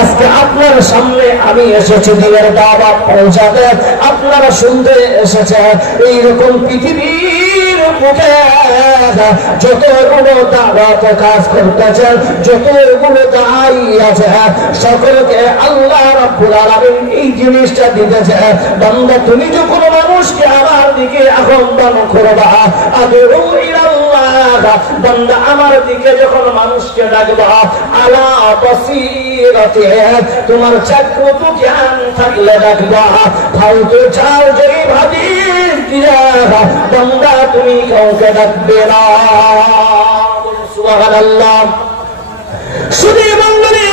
আজকে আপনার সামনে আমি এসেছি দিনের দাওয়াত পৌঁছাতে, আপনারা শুনতে এসেছেন। এইরকম পৃথিবীর বুকে যতগুলো দাওয়াত কাজ করতেছেন, যতগুলো দায়ী আছে, সকলকে আল্লাহ রাব্বুল আলামিন এই জিনিসটা দিতেছে, বান্দা তুমি যখন মানুষকে আমার দিকে আহ্বান করবা, আদরু ইলাল্লাহ, বান্দা আমার দিকে যখন মানুষকে ডাকবা, আলা বাসীরাতি, তোমার চাক্ষুষ জ্ঞান থাকলে ডাকবা, ফালতু চাও যেই হাদিস দিয়া বান্দা তুমি কাউকে ডাকবে না। সুবহানাল্লাহ। শুধু মঙ্গলী,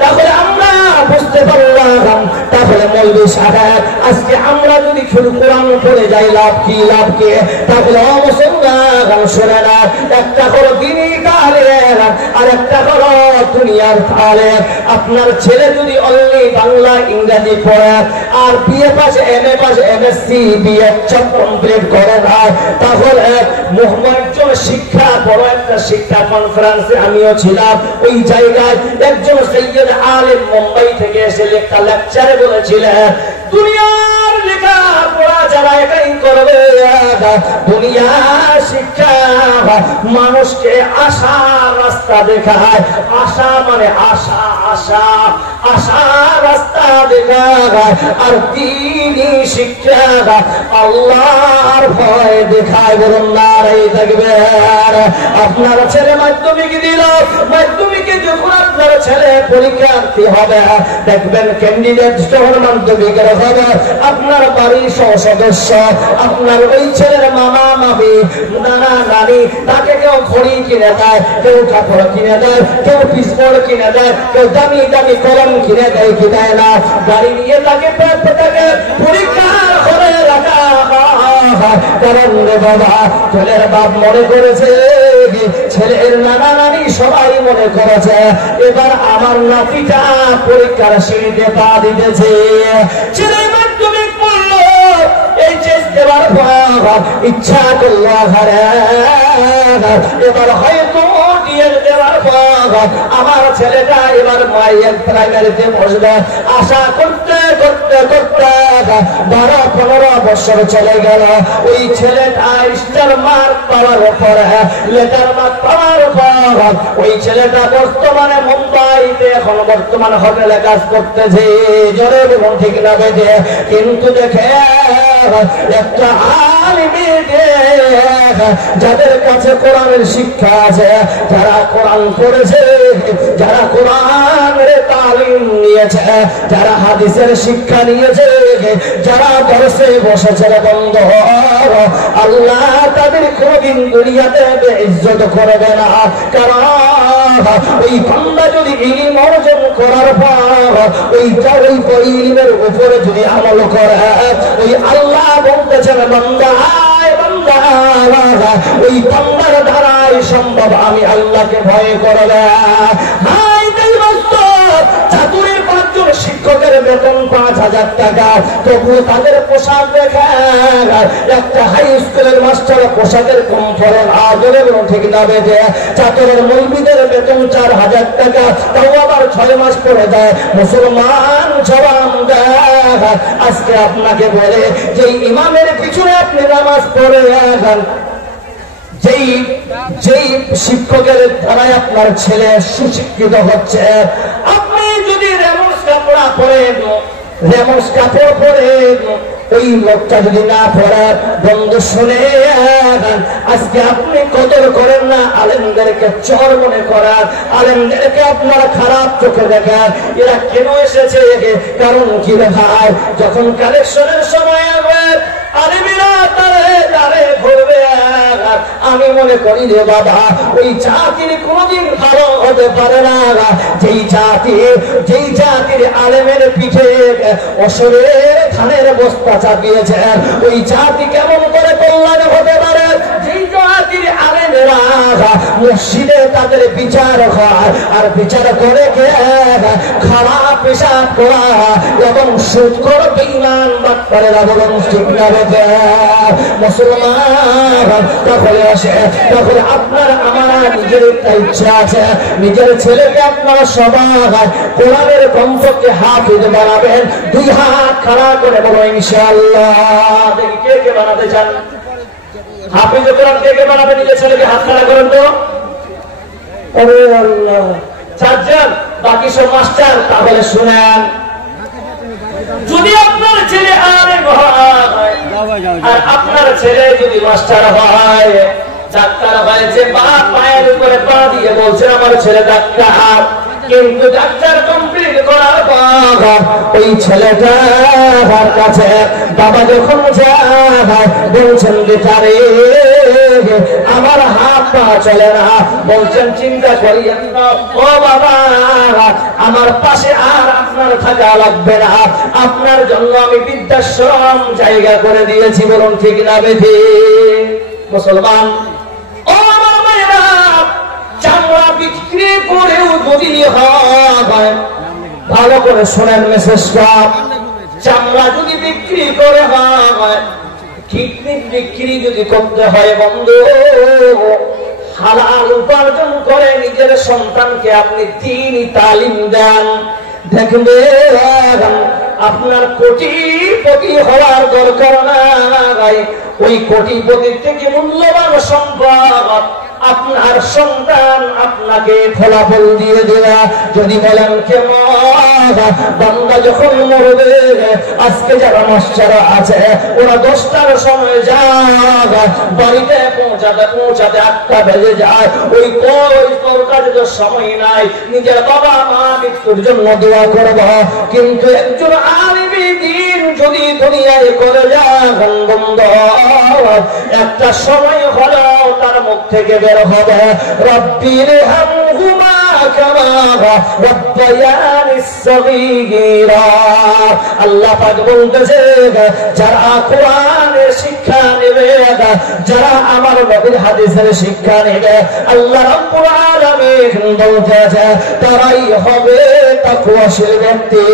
তাহলে আমরা বুঝতে পারলাম, তাহলে মৌলভী সাহেব আজকে আমরা যদি শুধু কোরআন পড়ে যাই লাভ কি, লাভ কি? তাহলে অমুসলমান শোনে না, একটা হলো দিনই তালেব আর একটা হলো দুনিয়ার তালেব। আপনার ছেলে যদি অনলি বাংলা ইংরেজি পড়ে আর বিএ পাশে এমএ পাশে এমএসসি বিএড সব কমপ্লিট করে না, তাহলে একজন শিক্ষা বড় একটা শিক্ষা কনফারেন্সে আমিও ছিলাম, ওই জায়গায় একজন সৈয়দ আলেম মুম্বাই থেকে এসে লেখা লেকচারে বলেছিলেন, দুনিয়ার লেখাপড়া যারা এটাই করবে, দুনিয়া শিক্ষা মানুষকে আশা রাস্তা দেখায়, আশা মানে আশা, আশা আশা রাস্তা দেখায়, আর দ্বীনি শিক্ষা আল্লাহর ভয় দেখায়। বলুন নারাই থাকবে। আপনার ছেলে মাধ্যমিক দিল, মাধ্যমিকে যখন আপনার ছেলে পরীক্ষার্থী হবে, দেখবেন ক্যান্ডিডেট যখন মাধ্যমিকের হবে, আপনার বাড়ির সদস্য, আপনার ওই ছেলের মামা মামি নানা নানি, তাকে কেউ ঘড়ি কিনে দেয়, কেউ কাপড় কিনে দেয়, কেউ পিসপড় কিনে দেয়, কেউ দামি দামি কলম কিনে দেয় কি দেয় না, গাড়ি নিয়ে তাকে পরীক্ষার হলে রাখা। কারণ রে বাবা, ছেলের বাপ মনে করেছে, ছেলের নানা নানি সবাই মনে করেছে এবার আমার নাতিটা পরীক্ষার সিঁড়িতে পা দিতেছে। ছেলে মাধ্যমিক পড়লো, এইচএস দেওয়ার পর ইচ্ছা করলো এবার হয়তো ডিএল দেওয়ার পর আমার ছেলেটা এবার মাইয়ের প্রাইমারিতে বসবে। আশা করতে করতে করতে 12-15 বছর চলে গেল। ওই ছেলেটা স্টার মার্ক পাওয়ার পরে, লেটার মার্ক পাওয়ার পর ওই ছেলেটা বর্তমানে মুম্বাইতে এখন বর্তমান হোটেলে কাজ করতেছে। জোরে বলুন ঠিক না বেঁধে? কিন্তু দেখে একটা যাদের কাছে কোরআনের শিক্ষা আছে, যারা কোরআন পড়েছে, যারা কোরআনের তালিম নিয়েছে, যারা হাদিসের শিক্ষা নিয়েছে, যারা দরসে বসেছে, বন্ধ আল্লাহ তাদের কোনদিন দুনিয়াতে ইজ্জত করবে না। কারণ ওই বান্দা যদি ইলম অর্জন করার পর ওই ইলমের উপরে যদি আমল করে, ওই আল্লাহ বলতেছেন বান্দা ওই বান্দার দ্বারাই সম্ভব আমি আল্লাহকে ভয় করবে। চাতুরের 5 জন শিক্ষকের বেতন 5,000 টাকা, তবুও তাদের পোশাক দেখে একটা হাই স্কুলের মাস্টার পোশাকের কম পড়ে আদরে ঠিক না বেঁধে। চাতুরের মৌলবীদের বেতন 4,000 টাকা, তাও আবার 6 মাস পড়ে যায়। মুসলমান জবান দেয়। আজকে আপনাকে বলে যে ইমামের পিছনে আপনি নামাজ পড়ে যেই শিক্ষকের দ্বারাই আপনার ছেলে সুশিক্ষিত হচ্ছে, আপনি যদি রেমস কাপড় পরে ওই লোকটা যদি না পড়ে, বন্ধু শুনে আজকে আপনি কদর করেন না, আলেমদেরকে চর মনে করার, আলেমদেরকে আপনারা খারাপ চোখে দেখেন। এরা কেন এসেছে? কারণ কি ভাই, যখন কালেকশনের সময় হবে আলেমেরা তারে ঘুরবে। আমি মনে করি রে বাবা, ওই জাতির কোনদিন ভালো হতে পারে না যেই জাতির আলেমের পিঠে অসরে ধানের বস্তা চাপিয়েছে। ওই জাতি কেমন করে কল্যাণ হতে পারে? যেই জাতির আলেমেরা মসজিদে তাদের বিচার হয়, আর বিচার করে কে? খারাপ পেশাব করা এবং সুদ করে বেঈমান বাটপারেরা বলুন ঠিক না রে মুসলমান। তাহলে আপনার আমার নিজের একটা ইচ্ছা আছে, নিজের ছেলেকে আপনারা সবাই কোরআনের কমপক্ষে হাফিজ বানাবেন। দুই হাত খাড়া করে বলো ইনশাআল্লাহ। দেখি কে কে বানাতে চান হাফিজ কোরআন, কে কে বানাবে নিজের ছেলেকে? হাত খাড়া করেন তো। ওরে আল্লাহ, চারজন, বাকি সব মাস্টার। তাহলে শুনেন, যদি আপনার ছেলে আলেম হয় আর আপনার ছেলে যদি মাস্টার হয়, ডাক্তার হয়েছে, বাপ পায়ের উপরে পা দিয়ে বলছে আমার ছেলে ডাক্তার, কিন্তু ডাক্তার কমপ্লিট করার পর ওই ছেলেটার কাছে বাবা যখন যায় বলছেন বেটারে আমার হাত পা চলে না, বলছেন চিন্তা করিয়েন না ও বাবা, আমার পাশে আর আপনার থাকা লাগবে না, আপনার জন্য আমি বৃদ্ধাশ্রম জায়গা করে দিয়েছি। বলুন ঠিক না বেঠি মুসলমান? ও আমার মায়েরা, চামড়া বিক্রি করেও যদি হয়, ভালো করে শোনেন মেসেজটা, চামড়া যদি বিক্রি করে হয়, কিডনি বিক্রি যদি করতে হয় বন্ধু, হালাল উপার্জন করে নিজের সন্তানকে আপনি দ্বীনি তালিম দেন, দেখবেন আপনার কোটিপতি হওয়ার দরকার নাই। ওই কোটিপতির থেকে মূল্যবান সম্পদ আপনার সন্তান আপনাকে ফলাফল দিয়ে দেবে। যদি বলেন কেমন? বান্দা যখন মরবে, আজকে যারা মাস্টার আছে ওরা 10টার সময় যায়, বাড়িতে পৌঁছাতে 8টা বেজে যায়। ওই কাজের সময় নাই, নিজের বাবা মা মৃত্যুর জন্য দোয়া করব। কিন্তু একজন আলিমী দ্বীন যদি দুনিয়ায় করে যান বন্ধ, একটা সময় হলেও তার মুখ থেকে বের হবে রব্বির হামহুমা কামা রাব্বায়ানি সগীরা। আল্লাহ পাক বলতেছে, যারা কোরআনের শিক্ষা নেবে, যারা আমার নবীর হাদিসের শিক্ষা নেবে, আল্লাহ রাব্বুল আলামিন বলতেছে তারাই হবে তাকওয়াশীল ব্যক্তি।